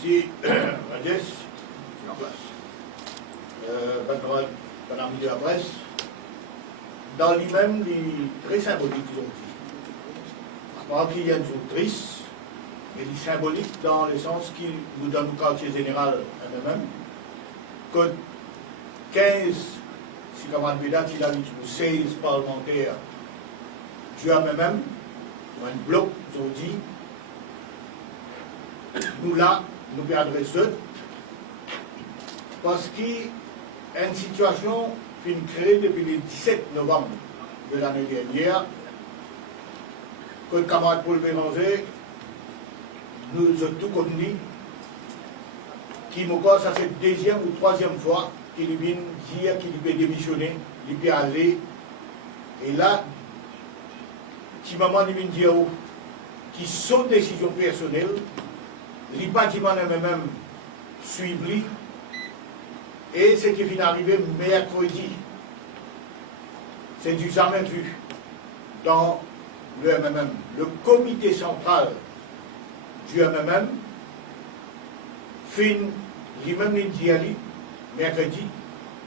Merci, Radies, en place. Bon ami de la presse, dans lui-même, il est très symbolique aujourd'hui. Je crois qu'il y a une chose triste, mais il est symbolique dans le sens qu'il nous donne le quartier général à nous-mêmes, que 15, si camarade Bédat, il a dit 16 parlementaires, Dieu à nous-mêmes, un bloc aujourd'hui, nous là, nous pouvons adresser parce qu'il y a une situation qui est créée depuis le 17 novembre de l'année dernière, que le camarade Paul Béranger nous a tout connu, qui me cause ça c'est deuxième ou troisième fois qu'il vient dire qu'il peut démissionner, il peut aller. Et là, si maman vient dire qui sont décisions personnelles, il n'est pas dit même suivi. Et ce qui vient d'arriver mercredi, c'est du jamais vu dans le MMM. Le comité central du MMM fin lui-même l'indiali mercredi,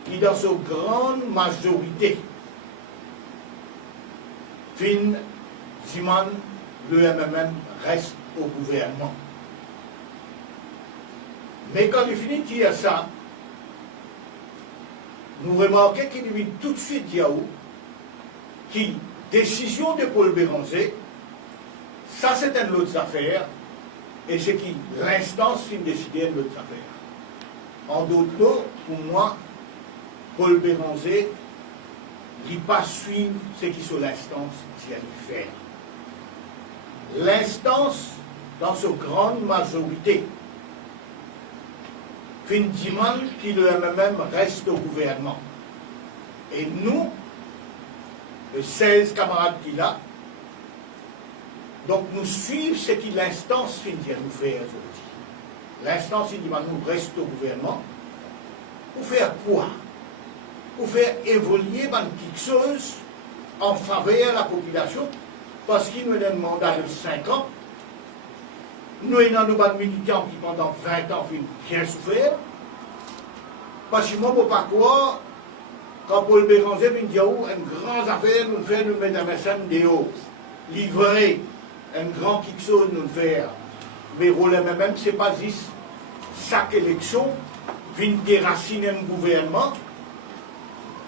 qui dans sa grande majorité fin Ziman, le MMM reste au gouvernement. Mais quand il finit de dire ça, nous remarquons qu'il lui tout de suite dit qui décision de Paul Béranger, ça c'est une autre affaire, et c'est qui l'instance qui décide une autre affaire. En d'autres mots, pour moi, Paul Béranger il ne pas suivre ce qui sur l'instance qui allait faire. L'instance, dans sa grande majorité, fin demande qu'il le MMM reste au gouvernement. Et nous, les 16 camarades qu'il a, donc nous suivons ce que l'instance finit de nous faire aujourd'hui. L'instance il dit nous reste au gouvernement. Pour faire quoi? Pour faire évoluer quelque chose en faveur de la population, parce qu'il nous donne un mandat de 5 ans. Nous avons des militants qui pendant 20 ans ont bien souffert. Parce que moi, je ne peux pas croire, quand Paul Béranger vient dire une grande affaire, nous faire nous mettre un scène de haut, livrer un grand quelque chose, nous faire. Mais rôle même, ce n'est pas juste chaque élection, vient déraciner un gouvernement.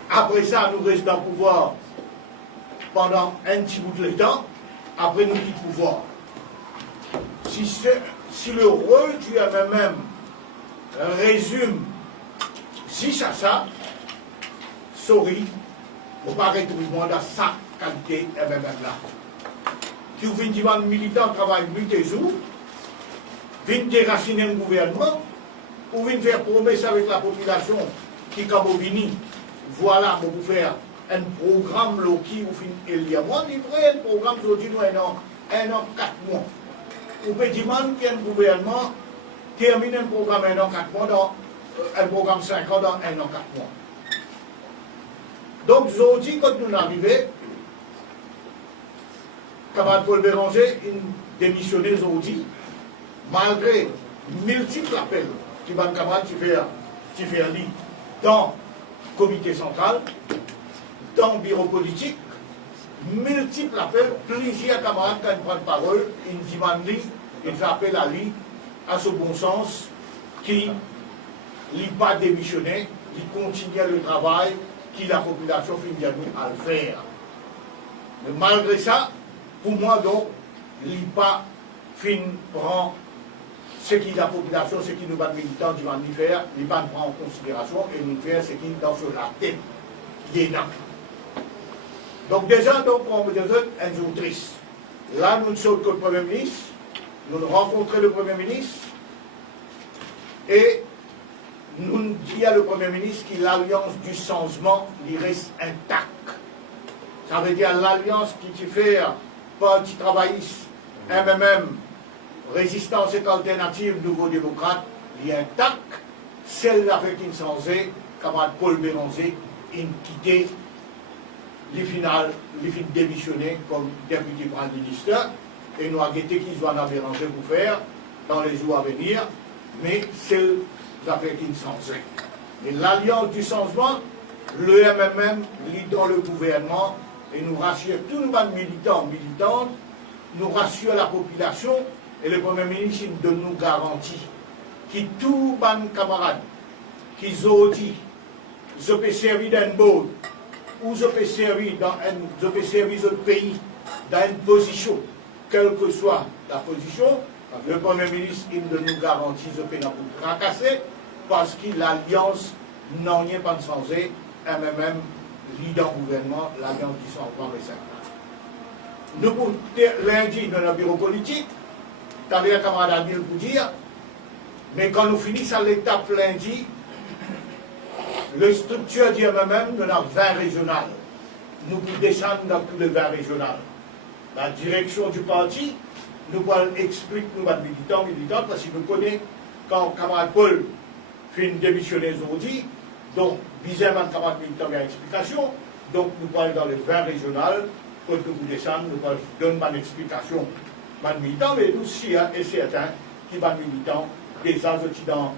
Après ça, nous restons dans le pouvoir pendant un petit bout de temps, après nous quittons le pouvoir. Si le rôle du MMM résume si ça, sorry, on ne va pas retrouver dans sa qualité MMM là. Si vous venez dire militant travaille 8 jours, venez déraciner un gouvernement, ou venez faire promesse avec la population qui comme vini, voilà, pour vous faire un programme qui vous finit il y a moi, livrer un programme aujourd'hui, nous un an, 4 mois. Vous pouvez dire qu'il y a un gouvernement termine un programme 1 an, 4 mois, dans un programme 5 ans, dans 1 an, 4 mois. Donc, aujourd'hui, quand nous arrivons, camarade Paul Béranger, il démissionné aujourd'hui, malgré multiples appels qui van camarade qui fait un lit dans le comité central, dans le bureau politique, multiples appels, plusieurs camarades qui prennent parole, ils demandent, ils font appel à lui, à ce bon sens, qui n'est pas démissionné, qui continue le travail, qui la population finit à le faire. Mais malgré ça, pour moi, donc, il n'est pas fin prend ce qui la population, ce qui nous va militants du faire, il n'est pas prend en considération et nous faire ce qui est dans la tête. Donc déjà, donc, on me dit un jour triste. Là, nous sommes que le Premier ministre, nous rencontrons le Premier ministre, et nous dit à le Premier ministre que l'alliance du changement il reste intacte. Ça veut dire l'alliance qui fait Parti travailliste, MMM, Résistance et Alternative, Nouveau Démocrate, il est intacte. Celle avec une changé, camarade Paul Béranger, il quitté les finales, les fins démissionner comme député Premier ministre, et nous avons guetté qu'ils doivent en Béranger pour faire dans les jours à venir. mais c'est l'affaire qui ne change. Et l'Alliance du changement, le MMM lit dans le gouvernement et nous rassure tous nos militants, militantes, nous rassure la population et le Premier ministre donne nous garantie que tous les camarades qui ont dit je peux servir dans un board ou je peux servir dans un pays dans une position, quelle que soit la position, le Premier ministre il nous garantit je peux pas fracasser parce que l'Alliance n'a rien pas changé, MMM lit dans le gouvernement, l'Alliance du changement récent. Nous, pour lundi, dans le bureau politique, tu avais un camarade Adil pour dire, mais quand nous finissons à l'étape lundi, le structure du MMM, nous avons 20 régionales. Nous pouvons descendre dans tous les 20 régionales. La direction du parti, nous pouvons expliquer nos militants, parce que nous connaissons quand camarade Paul fait une démissionnaire aujourd'hui, donc, bizarrement, camarade militant a une explication, donc nous pouvons aller dans les 20 régionales, quand nous descendons, nous pouvons donner une explication aux militants, mais aussi, et certains qui sont militants, des gens qui sont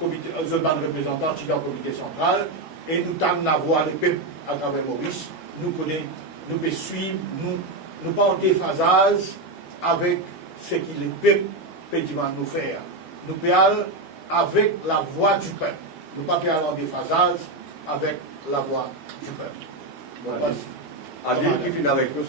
comité, représentants qui sont dans le comité central, et nous tentons d'avoir les peuples à travers Maurice, nous connaissons, nous pouvons suivre, nous pas en déphasage avec ce que les peuples peuvent nous faire. Nous pouvons aller avec la voix du peuple. Nous ne pouvons pas aller en déphasage avec la voix du peuple. Adil qui finit avec nous.